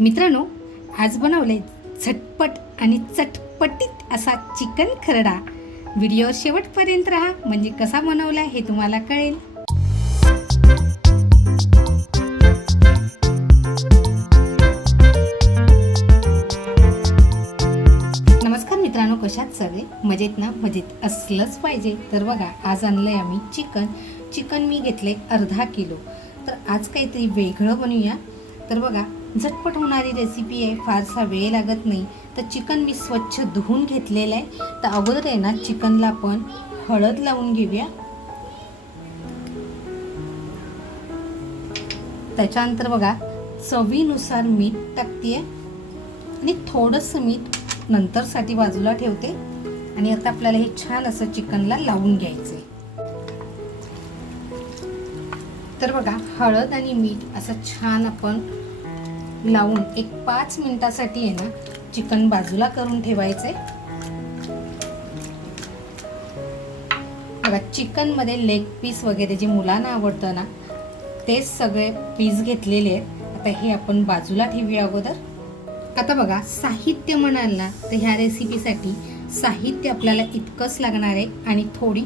मित्रांनो, आज बनवले झटपट आणि चटपटीत असा चिकन खरडा। व्हिडिओ शेवटपर्यंत राहा, म्हणजे कसा बनवला हे तुम्हाला कळेल। नमस्कार मित्रांनो, कशात सगळे मजेत ना? मजेत असलंच पाहिजे। तर बघा, आज आणलंय आम्ही चिकन मी घेतले अर्धा किलो। तर आज काहीतरी वेगळं बनवूया। तर बघा, झटपट होणारी रेसिपी आहे, फारसा वेळ लागत नाही। तर चिकन मी स्वच्छ धुवून घेतलेलं आहे। तर अगोदर आहे ना, चिकनला आपण हळद लावून घेऊया। त्याच्यानंतर बघा, चवीनुसार मीठ टाकते आणि थोडंसं मीठ नंतरसाठी बाजूला ठेवते। आणि आता आपल्याला हे छान असं चिकनला लावून घ्यायचं आहे। तर बघा, हळद आणि मीठ असं छान आपण लावून एक 5 मिनिटासाठी आहे ना, चिकन बाजूला करून ठेवायचे। बघा, चिकन मध्ये लेग पीस वगैरे जे मुलांना आवडतं ना, ते सगळे पीस घेतलेले आहेत। आता हे आपण बाजूला ठेवूया अगोदर। आता बघा, साहित्य म्हणाल ना, तर ह्या रेसिपीसाठी साहित्य आपल्याला इतकंच लागणार आहे आणि थोडी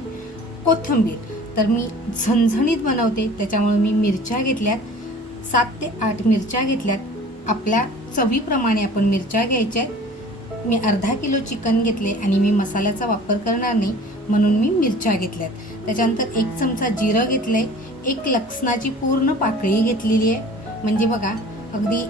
कोथिंबीर। तर मी झणझणीत बनवते, त्याच्यामुळे मी मिरच्या घेतल्यात, 7 ते 8 मिरच्या घेतल्यात। आपल्या चवीप्रमाणे आपण मिरच्या घ्यायच्या। मी अर्धा किलो चिकन घेतले आणि मी मसाल्याचा वापर करणार नाही, म्हणून मी मिरच्या घेतल्यात। त्याच्यानंतर 1 चमचा जिरं घेतलंय, 1 लसणाची पूर्ण पाकळी घेतलेली आहे। म्हणजे बघा, अगदी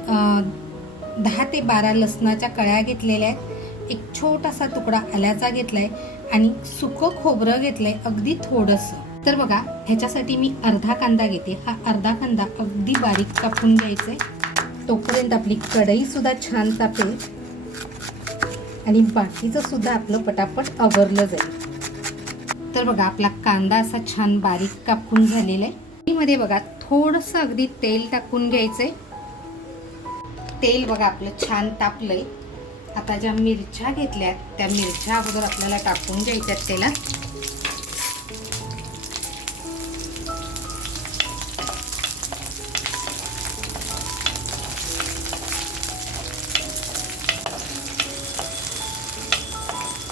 10 ते 12 लसणाच्या कळ्या घेतलेल्या आहेत। 1 छोटासा तुकडा आल्याचा घेतलाय आणि सुकं खोबरं घेतलंय, अगदी थोडंसं। तर बघा, ह्याच्यासाठी मी अर्धा कांदा घेते। हा अर्धा कांदा अगदी बारीक कापून घ्यायचा आहे। तोपर्यंत आपली कढई सुद्धा छान तापेल आणि बाकीचं सुद्धा आपलं पटापट आवरलं जाईल। तर बघा, आपला कांदा असा छान बारीक कापून झालेला आहे। मध्ये बघा, थोडंसं अगदी तेल टाकून घ्यायचंय। तेल बघा आपलं छान तापलंय। आता ज्या मिरच्या घेतल्यात त्या मिरच्या अगोदर आपल्याला टाकून घ्यायच्यात तेलात।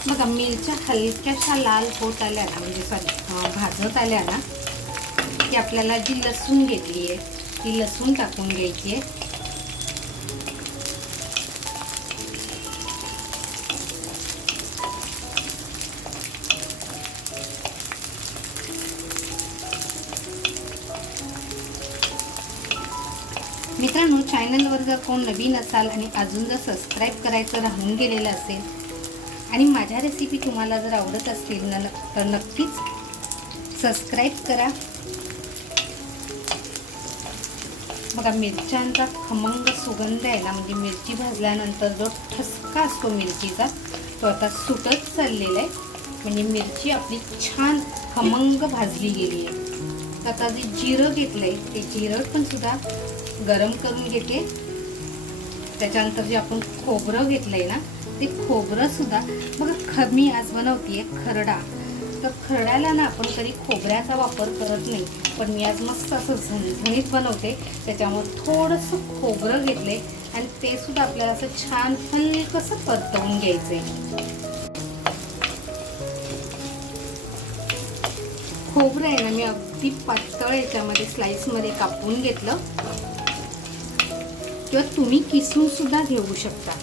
बघा, मिरच्या हलक्याशा लाल होत आल्या ना, म्हणजे भाजत आल्या ना, की आपल्याला जी लसूण घेतली आहे ती लसूण टाकून घ्यायची आहे। मित्रांनो, चॅनलवर जर कोण नवीन असाल आणि अजून जर सबस्क्राईब करायचं राहून गेलेलं असेल आणि माझ्या रेसिपी तुम्हाला जर आवडत असतील ना, तर नक्कीच सबस्क्राईब करा। बघा, मिरच्यांचा खमंग सुगंध आहे ना, म्हणजे मिरची भाजल्यानंतर जो ठसका असतो मिरचीचा, तो आता सुटत चाललेला आहे। म्हणजे मिरची आपली छान खमंग भाजली गेली आहे। आता जे जिरं घेतलंय ते जिरं पण सुद्धा गरम करून घेते। त्याच्यानंतर जे आपण खोबरं घेतलंय ना, ते खोबरं सुद्धा बघा, मी आज बनवतेय खरडा। तर खरड्याला ना आपण कधी खोबऱ्याचा वापर करत नाही, पण मी आज मस्त असं झणझणीत बनवते। त्याच्यामुळे थोडंसं खोबरं घेतले आणि ते सुद्धा आपल्याला असं छान हलकसं परतवून घ्यायचंय। खोबरं आहे ना, मी अगदी पातळ याच्यामध्ये स्लाइसमध्ये कापून घेतलं, किंवा तुम्ही किसून सुद्धा घेऊ शकता।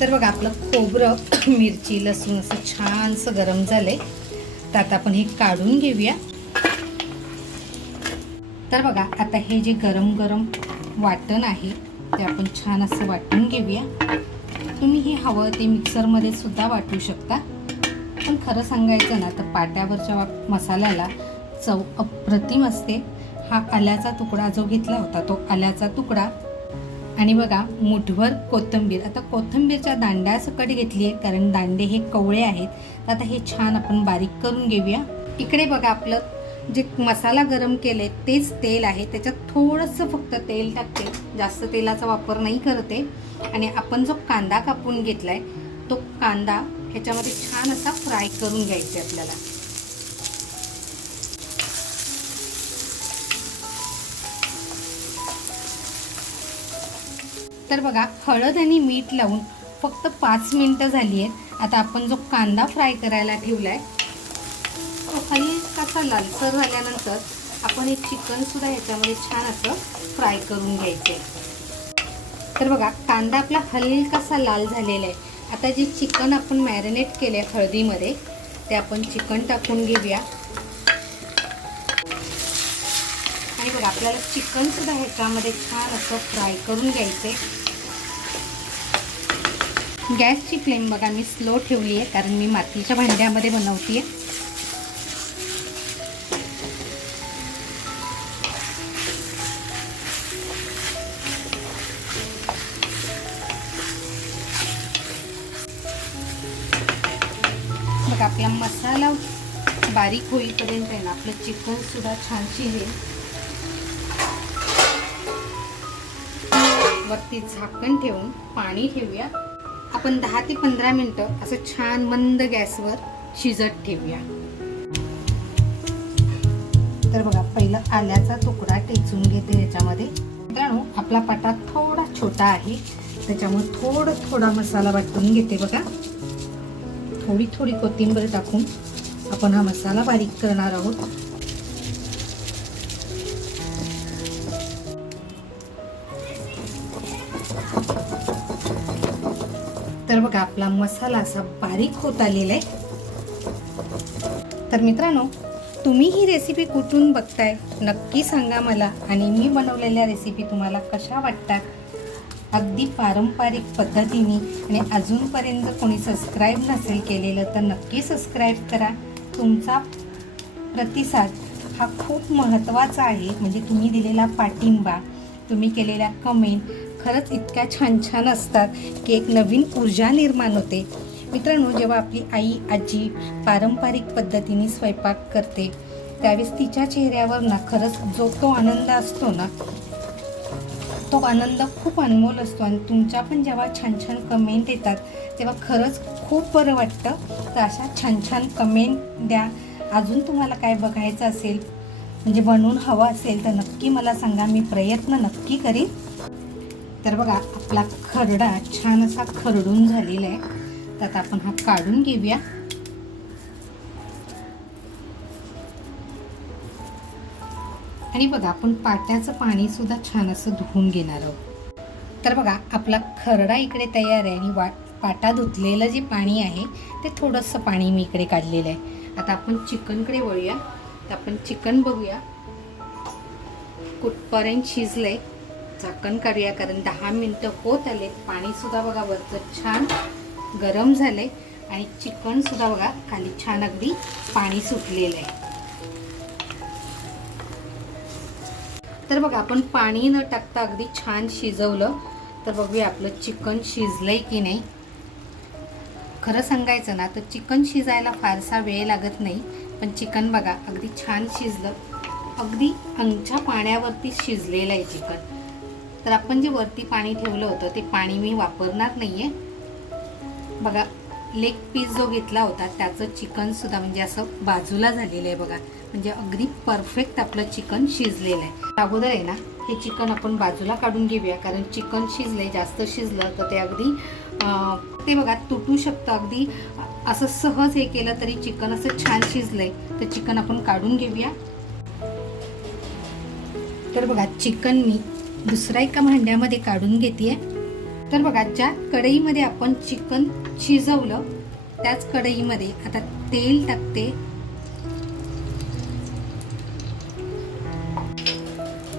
तर बघा, आपलं खोबरं मिरची लसूण असं छानसं गरम झालंय। तर आता आपण हे काढून घेऊया। तर बघा, आता हे जे गरम गरम वाटण आहे ते आपण छान असं वाटून घेऊया। तुम्ही हे हवं ते मिक्सरमध्ये सुद्धा वाटू शकता, पण खरं सांगायचं ना, तर पाट्यावरच्या मसाल्याला चव अप्रतिम असते। हा आल्याचा तुकडा जो घेतला होता, तो आल्याचा तुकडा आणि बघा, मुठभर कोथिंबीर। आता कोथिंबीरच्या दांड्या सकट घेतली आहे, कारण दांडे हे कवळे आहेत। तर आता हे छान आपण बारीक करून घेऊया। इकडे बघा, आपलं जे मसाला गरम केले तेच तेल आहे, त्याच्यात थोडंसं फक्त तेल टाकते, जास्त तेलाचा वापर नाही करते। आणि आपण जो कांदा कापून घेतलाय तो कांदा ह्याच्यामध्ये छान असा फ्राय करून घ्यायचा आपल्याला। तर बघा हळद आणि मीठ लावून फक्त 5 मिनटं झाली आहेत. आता आपण जो कांदा फ्राय करायला ठेवला आहे तो हलकासा लालसर झाल्यानंतर आपण हे चिकनसुद्धा ह्याच्यामध्ये छान असं फ्राय करून घ्यायचं आहे. तर बघा कांदा आपला हलकासा लाल झालेला आहे. आता जे चिकन आपण मॅरिनेट केले हळदीमध्ये ते आपण चिकन टाकून घेऊया. आणि बघा आपल्याला चिकनसुद्धा ह्याच्यामध्ये छान असं फ्राय करून घ्यायचं आहे. गॅसची फ्लेम बघा मी स्लो ठेवली आहे कारण मी मातीच्या भांड्यामध्ये बनवते आहे. बघा आपला मसाला बारीक होईपर्यंत आहे ना आपलं चिकनसुद्धा छान शिजेल. वरती झाकण ठेवून पाणी ठेवूया. आपण 10 ते 15 मिनिटं असं छान मंद गॅसवर शिजत ठेवूया. तर बघा पहिलं आल्याचा तुकडा टेचून घेते ह्याच्यामध्ये. मित्रांनो आपला पाटा थोडा छोटा आहे त्याच्यामुळे थोडा मसाला वाटून घेते. बघा थोडी कोथिंबीर टाकून आपण हा मसाला बारीक करणार आहोत. तर बघा आपला मसाला असा बारीक होत आलेला आहे. तर मित्रांनो तुम्ही ही रेसिपी कुठून बघताय नक्की सांगा मला. आणि मी बनवलेल्या रेसिपी तुम्हाला कशा वाटतात. अगदी पारंपरिक पद्धतीने. आणि अजूनपर्यंत कोणी सबस्क्राईब नसेल केलेलं तर नक्की सबस्क्राईब करा. तुमचा प्रतिसाद हा खूप महत्त्वाचा आहे. म्हणजे तुम्ही दिलेला पाठिंबा, तुम्ही केलेल्या कमेंट खरंच इतक्या छान असतात की एक नवीन ऊर्जा निर्माण होते. मित्रांनो जेव्हा आपली आई आजी पारंपरिक पद्धतीने स्वयंपाक करते त्यावेळेस तिच्या चेहऱ्यावर ना खरंच जो तो आनंद असतो ना तो आनंद खूप अनमोल असतो. आणि तुमच्या पण जेव्हा छान कमेंट येतात तेव्हा खरंच खूप बरं वाटतं. तर अशा छान कमेंट द्या. अजून तुम्हाला काय बघायचं असेल म्हणजे बनवून हवं असेल तर नक्की मला सांगा. मी प्रयत्न नक्की करीन. तर बघा आपला खरडा छान असा खरडून झालेला आहे. तर आता आपण हा काढून घेऊया. आणि बघा आपण पाट्याचं पाणी सुद्धा छान असं धुवून घेणार आहोत. तर बघा आपला खरडा इकडे तयार आहे. आणि पाटा धुतलेलं जे पाणी आहे ते थोडंसं पाणी मी इकडे काढलेलं आहे. आता आपण चिकनकडे वळूया. तर आपण चिकन बघूया कुठपर्यंत शिजलंय. झाकण काढूया कारण 10 मिनटं होत आले. पाणीसुद्धा बघा वरचं छान गरम झालंय. आणि चिकनसुद्धा बघा खाली छान अगदी पाणी सुटलेलं आहे. तर बघा आपण पाणी न टाकता अगदी छान शिजवलं. तर बघूया आपलं चिकन शिजलंय की नाही. खरं सांगायचं ना तर चिकन शिजायला फारसा वेळ लागत नाही. पण चिकन बघा अगदी छान शिजलं. अगदी अंगच्या पाण्यावरती शिजलेलं आहे चिकन. तर आपण जे वरती पाणी ठेवलं होतं ते पाणी मी वापरणार नाही आहे. बघा लेग पीस जो घेतला होता त्याचं चिकनसुद्धा म्हणजे असं बाजूला झालेलं आहे बघा. म्हणजे अगदी परफेक्ट आपलं चिकन शिजलेलं आहे. अगोदर आहे ना हे चिकन आपण बाजूला काढून घेऊया कारण चिकन शिजले जास्त शिजलं तर ते अगदी ते बघा तुटू शकतं. अगदी असं सहज हे केलं तरी चिकन असं छान शिजलंय. तर चिकन आपण काढून घेऊया. तर बघा चिकन मी दुसऱ्या एका भांड्यामध्ये काढून घेते. तर बघा ज्या कढईमध्ये आपण चिकन शिजवलं त्याच कढईमध्ये आता तेल टाकते.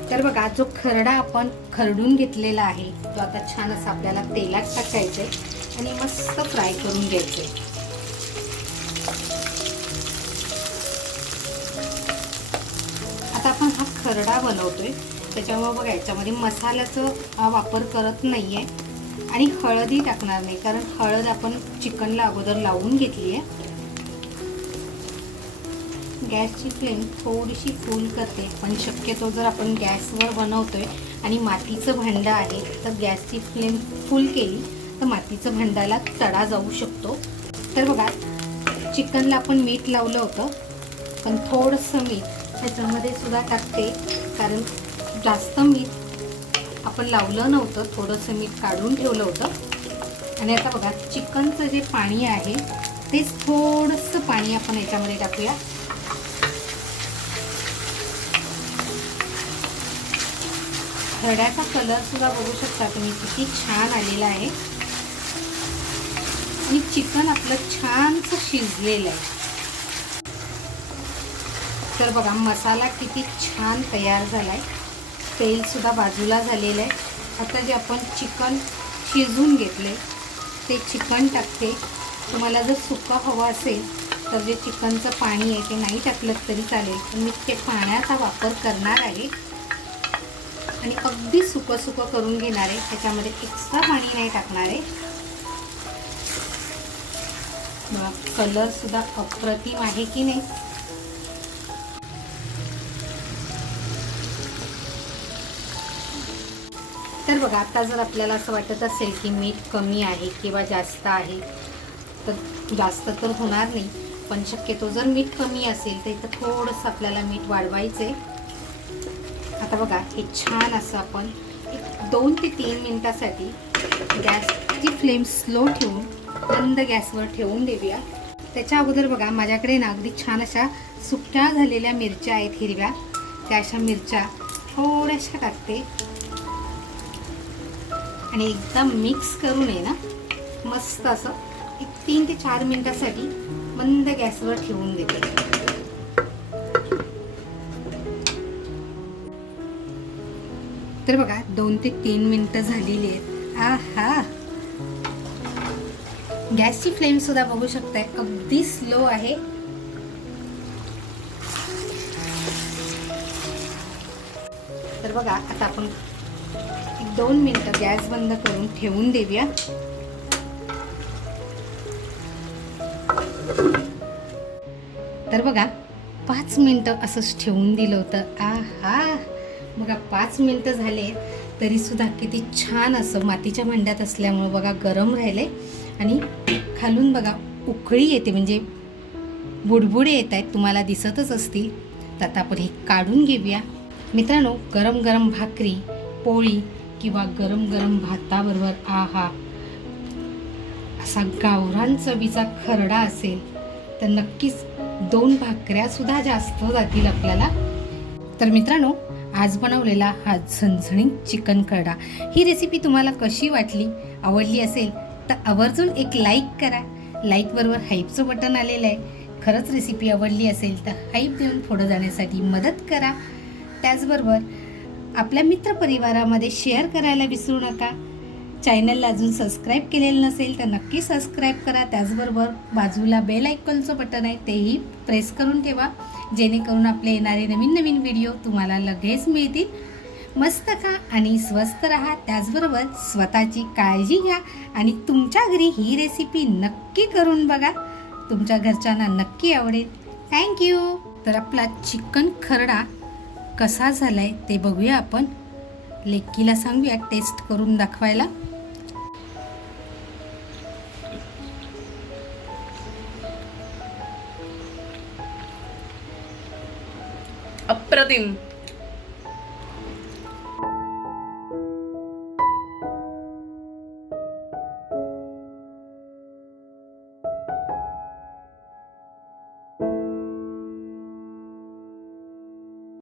तर बघा जो खरडा आपण खरडून घेतलेला आहे तो आता छान असा आपल्याला तेलात टाकायचा आहे आणि मस्त फ्राय करून घ्यायचं आहे. आता आपण हा खरडा बनवतोय त्याच्यामुळे बघा याच्यामध्ये मसाल्याचा वापर करत नाही आहे. आणि हळदही टाकणार नाही कारण हळद आपण चिकनला अगोदर लावून घेतली आहे. गॅसची फ्लेम थोडीशी फुल करते. पण शक्यतो जर आपण गॅसवर बनवतोय आणि मातीचं भांडं आहे तर गॅसची फ्लेम फुल केली तर मातीचं भांड्याला तडा जाऊ शकतो. तर बघा चिकनला आपण मीठ लावलं होतं पण थोडंसं मीठ ह्याच्यामध्ये सुद्धा टाकते कारण जास्त मीठ आपण लावलं नव्हतं, थोडंसं मीठ काढून ठेवलं होतं. आणि आता बघा चिकनचं जे पाणी आहे तेच थोडंसं पाणी आपण याच्यामध्ये टाकूया. खरड्याचा कलर सुद्धा बघू शकता तुम्ही किती छान आलेला आहे आणि चिकन आपलं छानसं शिजलेलं आहे. तर बघा मसाला किती छान तयार झाला आहे, तेल सुद्धा बाजूला झालेलं आहे. आता जे आपण चिकन शिजवून घेतले ते चिकन टाकते. तुम्हाला जर सुक्का हवा असेल तर जे चिकनचं पाणी आहे ते नाही टाकलं तरी चालेल, पण मी ते पाण्याचा वापर करणार आहे आणि अगदी सुकं सुकं करून घेणार आहे. त्याच्यामध्ये एक्स्ट्रा पाणी नाही टाकणार आहे. बघा कलर सुद्धा अप्रतिम आहे की नाही. तर बघा आता जर आपल्याला असं वाटत असेल की मीठ कमी आहे किंवा जास्त आहे तर जास्त तर होणार नाही, पण शक्यतो जर मीठ कमी असेल तर इथं थोडंसं आपल्याला मीठ वाढवायचं आहे. आता बघा हे छान असं आपण 2 ते 3 मिनिटासाठी गॅसची फ्लेम स्लो ठेवून बंद गॅसवर ठेवून देऊया. त्याच्या अगोदर बघा माझ्याकडे ना अगदी छान अशा सुक्या झालेल्या मिरच्या आहेत हिरव्या, त्या अशा मिरच्या थोड्याशा टाकते आणि एकदम मिक्स करून आहे ना मस्त असं 3 ते 4 मिनिटासाठी मंद गॅसवर ठेवून देते. तर बघा 2 ते 3 मिनिटं झालेली आहेत. आहा, गॅसची फ्लेम सुद्धा बघू शकताय अगदी स्लो आहे. तर बघा आता आपण 2 मिनिटं गॅस बंद करून ठेवून देऊया. तर बघा 5 मिनिटं असंच ठेवून दिलं होतं. आहा, बघा 5 मिनिटं झाले तरी सुद्धा किती छान असं मातीच्या भांड्यात असल्यामुळे बघा गरम राहिले आणि खालून बघा उकळी येते, म्हणजे बुडबुडे येत आहेत, तुम्हाला दिसतच असतील. तर आता आपण हे काढून घेऊया. मित्रांनो गरम गरम भाकरी, पोळी किंवा गरम गरम भाताबरोबर आहा असा गावरान चवीचा खरडा असेल तर नक्कीच 2 भाकऱ्या सुद्धा जास्त जातील आपल्याला. तर मित्रांनो आज बनवलेला हा झणझणीत चिकन खरडा, ही रेसिपी तुम्हाला कशी वाटली, आवडली असेल तर आवर्जून एक लाईक करा. लाईकबरोबर हाईपचं बटन आलेलं आहे. खरंच रेसिपी आवडली असेल तर हाईप देऊन पुढे जाण्यासाठी मदत करा. त्याचबरोबर आपल्या मित्रपरिवारामध्ये शेअर करायला विसरू नका. चॅनलला अजून सबस्क्राईब केलेलं नसेल तर नक्की सबस्क्राईब करा. त्याचबरोबर बाजूला बेल आयकॉनचं बटन आहे तेही प्रेस करून ठेवा, जेणेकरून आपले येणारे नवीन नवीन व्हिडिओ तुम्हाला लगेच मिळतील. मस्त खा आणि स्वस्त राहा. त्याचबरोबर स्वतःची काळजी घ्या आणि तुमच्या घरी ही रेसिपी नक्की करून बघा. तुमच्या घरच्यांना नक्की आवडेल. थँक्यू. तर आपला चिकन खरडा कसा झालाय ते बघूया आपण. लेकीला सांगूया टेस्ट करून दाखवायला. अप्रतिम.